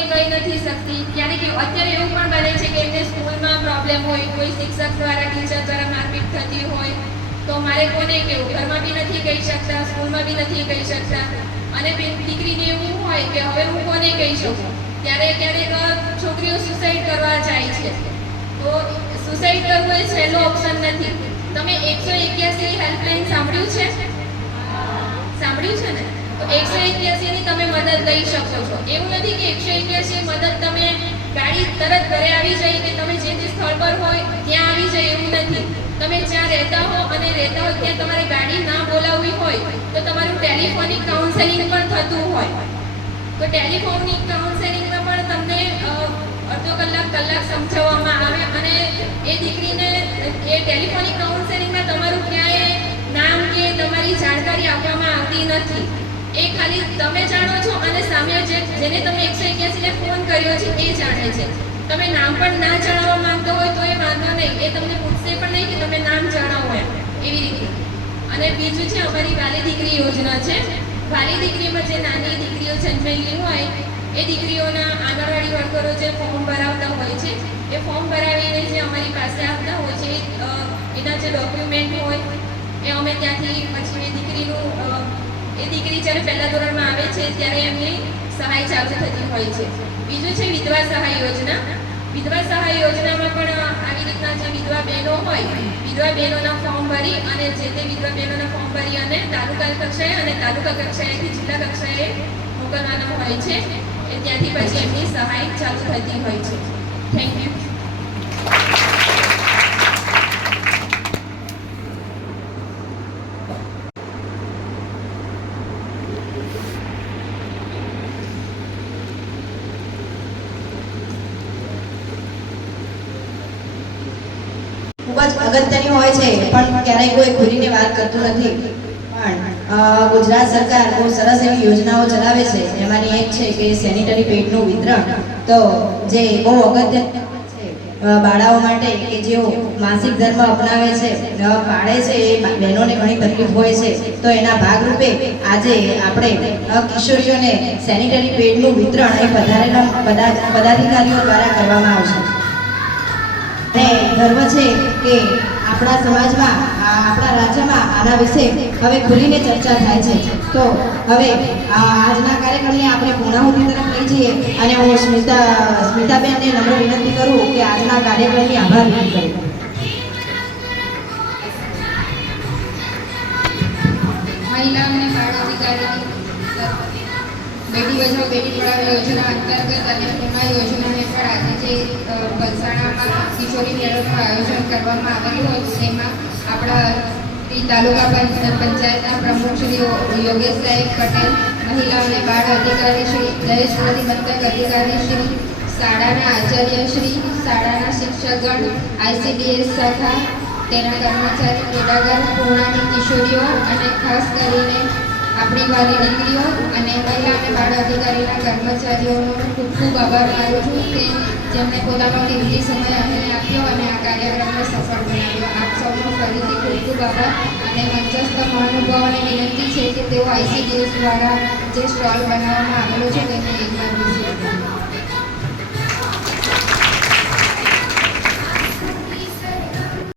પૂછીને કહી નથી શકતી. ક્યારેક અત્યારે એવું પણ બને છે કે એમને સ્કૂલમાં પ્રોબ્લેમ હોય, કોઈ શિક્ષક દ્વારા ટીચર દ્વારા મારપીટ થતી હોય તો મારે કોને કહેવું? ઘરમાં બી નથી કહી શકતા, સ્કૂલમાં બી નથી કહી શકતા. અને દીકરીને એવું હોય કે હવે હું કોને કહી શકું? ત્યારે ક્યારેક છોકરીઓ સુસાઇડ કરવા જાય છે. તો સુસાઇડ કરવું એ સહેલો ઓપ્શન નથી. તમે 181 હેલ્પલાઇન સાંભળ્યું છે? સાંભળ્યું છે ને? તો 181 ની તમે મદદ લઈ શકો છો. એવું નથી કે 181 મદદ તમે ગાડી તરત ઘરે આવી જાય કે તમે જે સ્થળ પર હોય ત્યાં આવી જાય, એવું નથી. તમે જ્યાં રહેતા હો અને રહેતા હોય ત્યાં તમારે ગાડી ના બોલાવવી હોય તો તમારું ટેલિફોનિક કાઉન્સેલિંગ પણ થતું હોય. તો ટેલિફોનિક કાઉન્સેલિંગમાં પણ તમને અડધો કલાક સમજાવવામાં આવે અને એ દીકરીને એ ટેલિફોનિક કાઉન્સેલિંગમાં તમારું ક્યાંય નામ કે તમારી જાણકારી આપવામાં આવતી નથી. એ ખાલી તમે જાણો છો અને સામે જેને તમે 181 ને ફોન કર્યો છે એ જાણે છે. તમે નામ પણ ના જણાવવા માંગતો હોય તો એ વાંધો નહીં, એ તમને પૂછશે પણ નહીં કે તમે નામ જણાવો એવી રીતે. અને બીજું છે અમારી વાલી દીકરી યોજના છે. વાલી દીકરીમાં જે નાની દીકરીઓ જન્મેલી હોય એ દીકરીઓના આંગણવાડી વર્કરો જે ફોર્મ ભરાવતા હોય છે એ ફોર્મ ભરાવીને જે અમારી પાસે આવતા હોય છે એના જે ડોક્યુમેન્ટ હોય એ અમે ત્યાંથી પછી એ દીકરી જ્યારે પહેલા ધોરણમાં આવે છે ત્યારે એમની સહાય ચાલુ થતી હોય છે. બીજું છે વિધવા સહાય યોજના. વિધવા સહાય યોજનામાં પણ આવી રીતના જે વિધવા બહેનો હોય, વિધવા બહેનોના ફોર્મ ભરી અને જે તે વિધવા બહેનોના ફોર્મ ભરી અને તાલુકા કક્ષાએ અને તાલુકા કક્ષાએથી જિલ્લા કક્ષાએ મોકલવાના હોય છે. એ ત્યાંથી પછી એમની સહાય ચાલુ થતી હોય છે. Thank you. ખૂબ જ અગત્યની હોય છે પણ ક્યારેય કોઈ ખુલીને વાત કરતું નથી. પણ ગુજરાત સરકાર બહુ સરસ એવી યોજનાઓ ચલાવે છે. એમાંની એક છે કે સેનિટરી પેડનું વિતરણ. તો જે બહુ અગત્ય છે બાળાઓ માટે કે જેઓ માસિક ધર્મ અપનાવે છે, પાળે છે, એ બહેનોને ઘણી તકલીફ હોય છે. તો એના ભાગરૂપે આજે આપણે કિશોરીઓને સેનિટરી પેડનું વિતરણ એ પધારેલા પદાધિકારીઓ દ્વારા કરવામાં આવશે. અને ગર્વ છે કે આપણા સમાજમાં આપણા રાજ્યમાં આના વિશે હવે ખુલીને ચર્ચા થાય છે. તો હવે આજના કાર્યક્રમને આપણે પૂર્ણાહુતિ તરફ લઈ જઈએ અને હું સ્મિતાબેનને નમ્ર વિનંતી કરું કે આજના કાર્યક્રમની આભાર વ્યક્ત કરું. મહિલા અને બાળ અધિકારીની બેટી બચાવો બેટી પઢાઓ યોજના અંતર્ગત અને ઉમા યોજના હેઠળ આજે જે પલસાણામાં કિશોરી મેળાનું આયોજન કરવામાં આવેલું હોય તેમાં આપણા તાલુકા પંચાયતના પ્રમુખ શ્રી યોગેશ સાહેબ પટેલ, મહિલા અને બાળ અધિકારી શ્રી દહેજ પ્રતિબંધક અધિકારી શ્રી, શાળાના આચાર્ય શ્રી, શાળાના શિક્ષકગણ, ICDS શાખા તેના કર્મચારી, કેડાગર, પૂર્ણાની કિશોરીઓ અને ખાસ કરીને આપણી વાલી દીકરીઓ અને મહિલા અને બાળ અધિકારીના કર્મચારીઓનો ખૂબ ખૂબ આભાર માનું છું કે જેમણે પોતાનો કિંમતી સમય અમને આપ્યો અને આ કાર્યક્રમને સફળ બનાવ્યો. આપ સૌનો ફરીથી ખૂબ ખૂબ આભાર. અને મંચસ્થ મહાનુભાવોને વિનંતી છે કે તેઓ ICDS દ્વારા જે સ્ટોલ બનાવવામાં આવેલો છે તેને એકવાર વિઝિટ